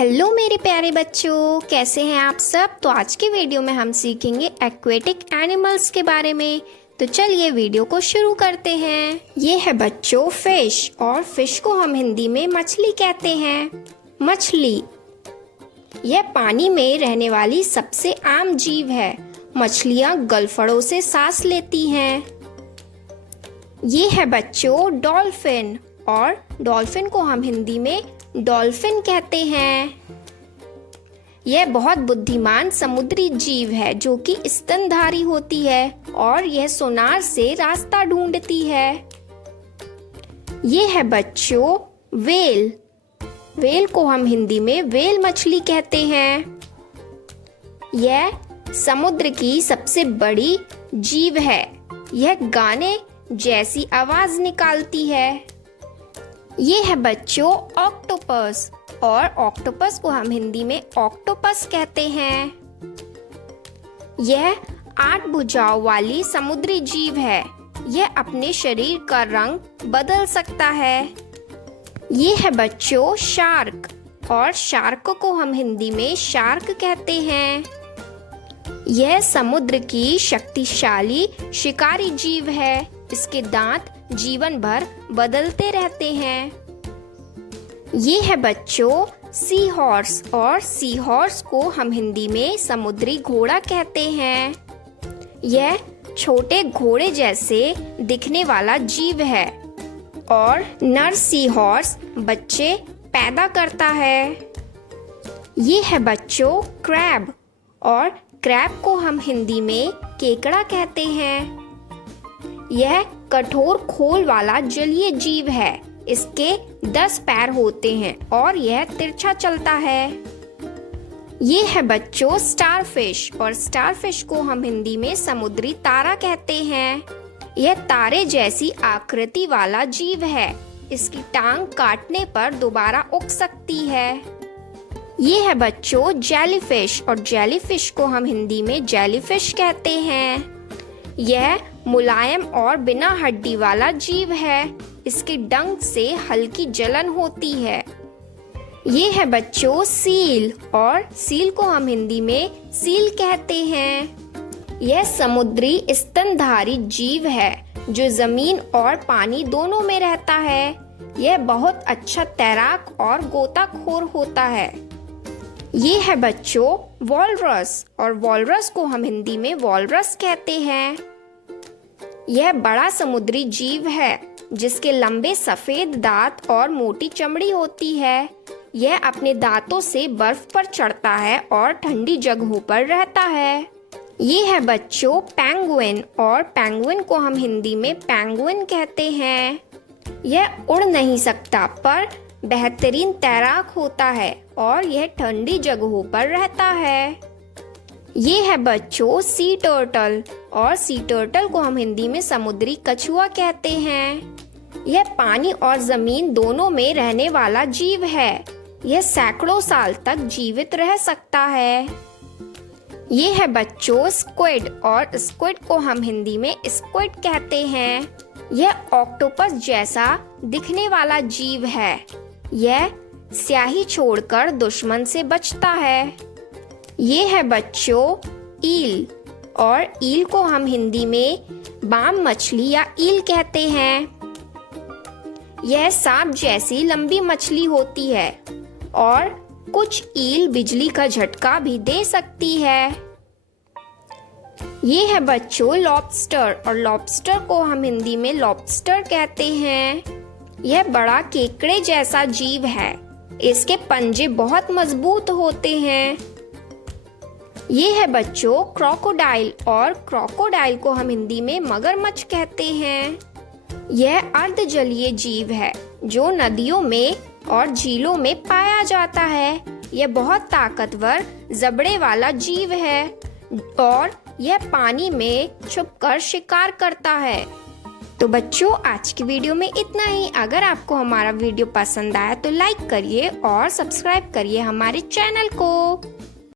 Hello मेरे प्यारे बच्चों, कैसे हैं आप सब। तो आज की वीडियो में हम सीखेंगे एक्वेटिक एनिमल्स के बारे में। तो चलिए वीडियो को शुरू करते हैं। ये है बच्चों फिश, और फिश को हम हिंदी में मछली कहते हैं। मछली यह पानी में रहने वाली सबसे आम जीव है। मछलियाँ गलफड़ों से सांस लेती हैं। ये है बच्चों डॉल्फिन, और डॉल्फिन को हम हिंदी में डॉल्फिन कहते हैं। यह बहुत बुद्धिमान समुद्री जीव है जो कि स्तनधारी होती है और यह सोनार से रास्ता ढूंढती है। यह है बच्चों व्हेल। व्हेल को हम हिंदी में व्हेल मछली कहते हैं। यह समुद्र की सबसे बड़ी जीव है। यह गाने जैसी आवाज निकालती है। ये है बच्चों ऑक्टोपस, और ऑक्टोपस को हम हिंदी में ऑक्टोपस कहते हैं। यह 8 भुजाओं वाली समुद्री जीव है। यह अपने शरीर का रंग बदल सकता है। ये है बच्चों शार्क, और शार्क को हम हिंदी में शार्क कहते हैं। यह समुद्र की शक्तिशाली शिकारी जीव है। इसके दांत जीवन भर बदलते रहते हैं। ये है बच्चों सी हॉर्स, और सी हॉर्स को हम हिंदी में समुद्री घोड़ा कहते हैं। यह छोटे घोड़े जैसे दिखने वाला जीव है, और नर सी हॉर्स बच्चे पैदा करता है। ये है बच्चों क्रैब, और क्रैब को हम हिंदी में केकड़ा कहते हैं। यह कठोर खोल वाला जलीय जीव है। इसके 10 पैर होते हैं और यह तिरछा चलता है। ये है बच्चों स्टारफिश, और स्टारफिश को हम हिंदी में समुद्री तारा कहते हैं। यह तारे जैसी आकृति वाला जीव है। इसकी टांग काटने पर दोबारा उग सकती है। ये है बच्चों जेलीफिश, और जेलीफिश को हम हिंदी में जेलीफिश कहते हैं। यह मुलायम और बिना हड्डी वाला जीव है। इसके डंक से हल्की जलन होती है। ये है बच्चों सील, और सील को हम हिंदी में सील कहते हैं। यह समुद्री स्तनधारी जीव है जो जमीन और पानी दोनों में रहता है। यह बहुत अच्छा तैराक और गोताखोर होता है। ये है बच्चों वॉलरस, और वॉलरस को हम हिंदी में वॉलरस कहते हैं। यह बड़ा समुद्री जीव है जिसके लंबे सफेद दांत और मोटी चमड़ी होती है। यह अपने दांतों से बर्फ पर चढ़ता है और ठंडी जगहों पर रहता है। ये है बच्चों पेंगुइन, और पेंगुइन को हम हिंदी में पेंगुइन कहते हैं। यह उड़ नहीं सकता पर बेहतरीन तैराक होता है, और यह ठंडी जगहों पर रहता है। ये है बच्चों सी टर्टल, और सी टर्टल को हम हिंदी में समुद्री कछुआ कहते हैं। यह पानी और जमीन दोनों में रहने वाला जीव है। यह सैकड़ों साल तक जीवित रह सकता है। ये है बच्चों स्क्विड, और स्क्विड को हम हिंदी में स्क्विड कहते हैं। यह ऑक्टोपस जैसा दिखने वाला जीव है। यह स्याही छोड़कर दुश्मन से बचता है। ये है बच्चों ईल, और ईल को हम हिंदी में बाम मछली या ईल कहते हैं। यह सांप जैसी लंबी मछली होती है, और कुछ ईल बिजली का झटका भी दे सकती है। ये है बच्चों लॉबस्टर, और लॉबस्टर को हम हिंदी में लॉबस्टर कहते हैं। यह बड़ा केकड़े जैसा जीव है। इसके पंजे बहुत मजबूत होते हैं। ये है बच्चों क्रोकोडाइल, और क्रोकोडाइल को हम हिंदी में मगरमच्छ कहते हैं। यह अर्धजलीय जीव है जो नदियों में और झीलों में पाया जाता है। यह बहुत ताकतवर जबड़े वाला जीव है, और यह पानी में छुपकर शिकार करता है। तो बच्चों आज की वीडियो में इतना ही। अगर आपको हमारा वीडियो पसंद आया तो लाइक करिए और सब्सक्राइब करिए हमारे चैनल को।